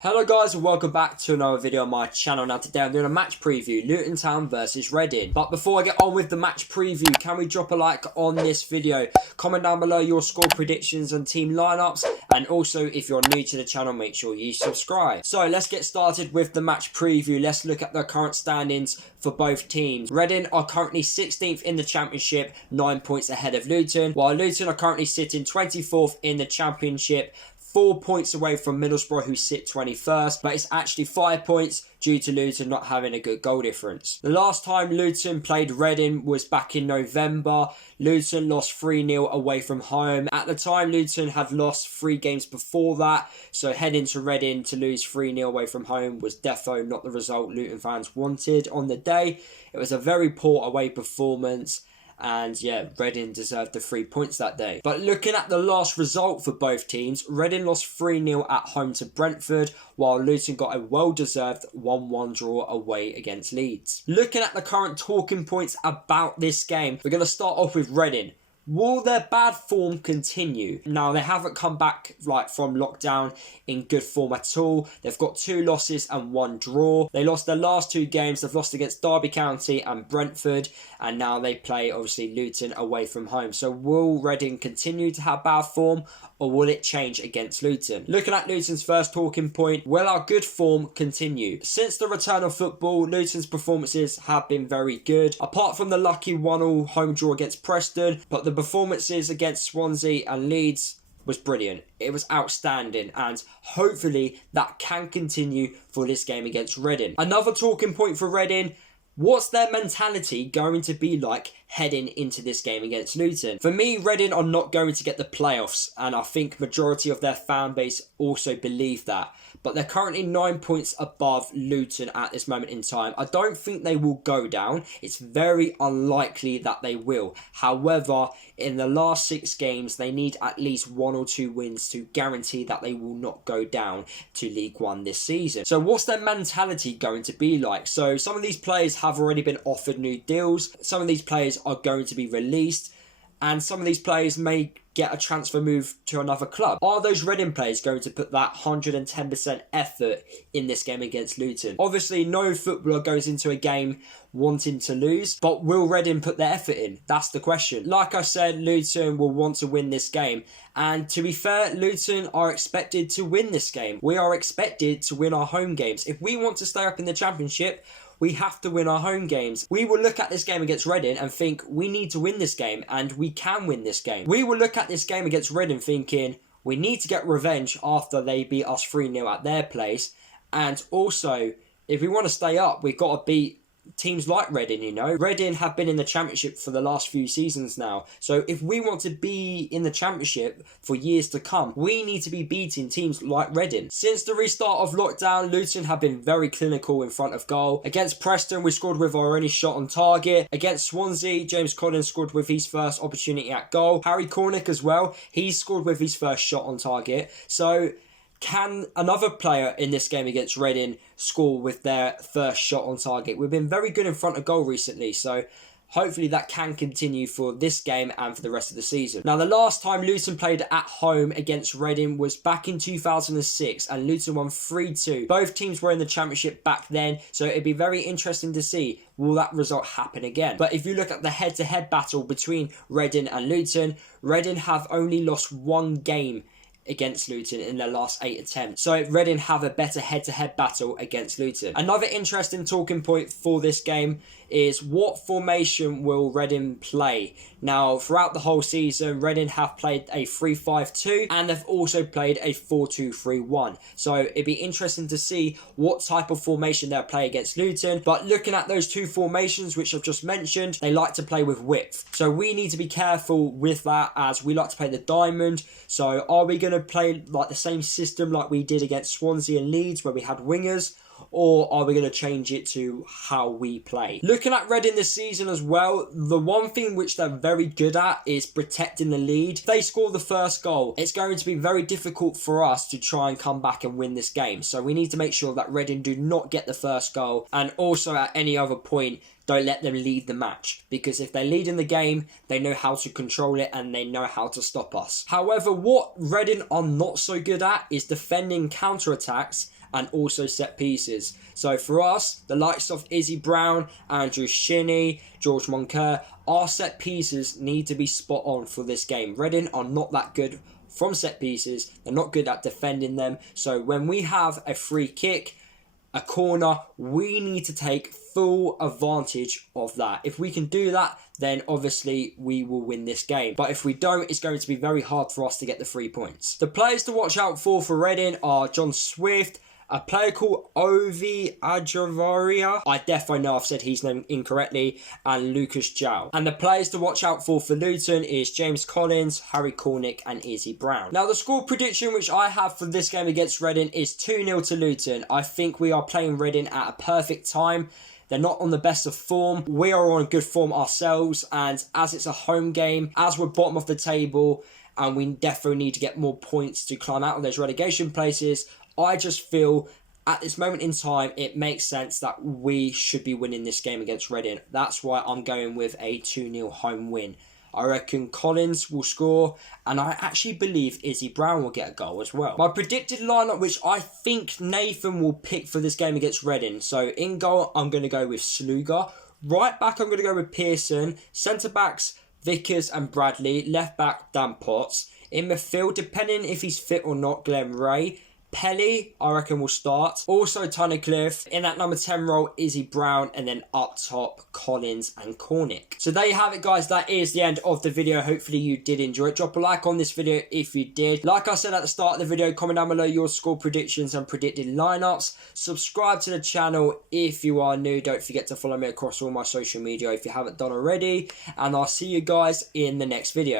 Hello guys and welcome back to another video on my channel. Now today I'm doing a match preview, Luton Town versus Reading. But before I get on with the match preview, can we drop a like on this video? Comment down below your score predictions and team lineups, and also if you're new to the channel make sure you subscribe. So let's get started with the match preview. Let's look at the current standings for both teams. Reading are currently 16th in the championship, 9 points ahead of Luton, while Luton are currently sitting 24th in the championship, 4 points away from Middlesbrough, who sit 21st, but it's actually 5 points due to Luton not having a good goal difference. The last time Luton played Reading was back in November. Luton lost 3-0 away from home. At the time, Luton had lost 3 games before that, so heading to Reading to lose 3-0 away from home was defo not the result Luton fans wanted on the day. It was a very poor away performance. And yeah, Reading deserved the 3 points that day. But looking at the last result for both teams, Reading lost 3-0 at home to Brentford, while Luton got a well-deserved 1-1 draw away against Leeds. Looking at the current talking points about this game, we're going to start off with Reading. Will their bad form continue? Now, they haven't come back from lockdown in good form at all. They've got 2 losses and 1 draw. They lost their last 2 games. They've lost against Derby County and Brentford, and now they play, obviously, Luton away from home. So will Reading continue to have bad form, or will it change against Luton? Looking at Luton's first talking point, will our good form continue? Since the return of football, Luton's performances have been very good. Apart from the lucky 1-1 home draw against Preston, but the performances against Swansea and Leeds was brilliant. It was outstanding, and hopefully that can continue for this game against Reading. Another talking point for Reading: what's their mentality going to be like heading into this game against Luton? For me, Reading are not going to get the playoffs, and I think majority of their fan base also believe that. But they're currently 9 points above Luton at this moment in time. I don't think they will go down. It's very unlikely that they will. However, in the last 6 games, they need at least 1 or 2 wins to guarantee that they will not go down to League One this season. So what's their mentality going to be like? So some of these players have already been offered new deals. Some of these players are going to be released, and some of these players may get a transfer move to another club. Are those Reading players going to put that 110% effort in this game against Luton? Obviously, no footballer goes into a game wanting to lose, but will Reading put their effort in? That's the question. Like I said, Luton will want to win this game, and to be fair, Luton are expected to win this game. We are expected to win our home games. If we want to stay up in the Championship, we have to win our home games. We will look at this game against Reading and think we need to win this game, and we can win this game. We will look at this game against Reading thinking we need to get revenge after they beat us 3-0 at their place. And also, if we want to stay up, we've got to beat teams like Reading, you know. Reading have been in the Championship for the last few seasons now. So if we want to be in the Championship for years to come, we need to be beating teams like Reading. Since the restart of lockdown, Luton have been very clinical in front of goal. Against Preston, we scored with our only shot on target. Against Swansea, James Collins scored with his first opportunity at goal. Harry Cornick as well, he scored with his first shot on target. So can another player in this game against Reading score with their first shot on target? We've been very good in front of goal recently, so hopefully that can continue for this game and for the rest of the season. Now, the last time Luton played at home against Reading was back in 2006, and Luton won 3-2. Both teams were in the Championship back then, so it'd be very interesting to see, will that result happen again? But if you look at the head-to-head battle between Reading and Luton, Reading have only lost 1 game against Luton in their last 8 attempts. So Reading have a better head-to-head battle against Luton. Another interesting talking point for this game is what formation will Reading play? Now, throughout the whole season, Reading have played a 3-5-2 and they've also played a 4-2-3-1. So it'd be interesting to see what type of formation they'll play against Luton. But looking at those 2 formations which I've just mentioned, they like to play with width. So we need to be careful with that, as we like to play the diamond. So are we going to play like the same system like we did against Swansea and Leeds where we had wingers? Or are we going to change it to how we play? Looking at Reading this season as well, the one thing which they're very good at is protecting the lead. If they score the first goal, it's going to be very difficult for us to try and come back and win this game. So we need to make sure that Reading do not get the first goal, and also at any other point, don't let them lead the match, because if they lead in the game, they know how to control it and they know how to stop us. However, what Reading are not so good at is defending counter-attacks and also set pieces. So for us, the likes of Izzy Brown, Andrew Shinney, George Moncur, our set pieces need to be spot on for this game. Reading are not that good from set pieces. They're not good at defending them. So when we have a free kick, a corner, we need to take full advantage of that. If we can do that, then obviously we will win this game. But if we don't, it's going to be very hard for us to get the 3 points. The players to watch out for Reading are John Swift, a player called Ovi Ajavaria, I definitely know I've said his name incorrectly, and Lucas Jow. And the players to watch out for Luton is James Collins, Harry Cornick and Izzy Brown. Now the score prediction which I have for this game against Reading is 2-0 to Luton. I think we are playing Reading at a perfect time. They're not on the best of form. We are on good form ourselves, and as it's a home game, as we're bottom of the table, and we definitely need to get more points to climb out of those relegation places, I just feel at this moment in time, it makes sense that we should be winning this game against Reading. That's why I'm going with a 2-0 home win. I reckon Collins will score, and I actually believe Izzy Brown will get a goal as well. My predicted lineup, which I think Nathan will pick for this game against Reading. So in goal, I'm going to go with Sluga. Right back, I'm going to go with Pearson. Centre backs, Vickers and Bradley. Left back, Dan Potts. In midfield, depending if he's fit or not, Glenn Ray. Pelly, I reckon, will start. Also, Tunnicliffe. In that number 10 role, Izzy Brown. And then up top, Collins and Cornick. So there you have it, guys. That is the end of the video. Hopefully you did enjoy it. Drop a like on this video if you did. Like I said at the start of the video, comment down below your score predictions and predicted lineups. Subscribe to the channel if you are new. Don't forget to follow me across all my social media if you haven't done already. And I'll see you guys in the next video.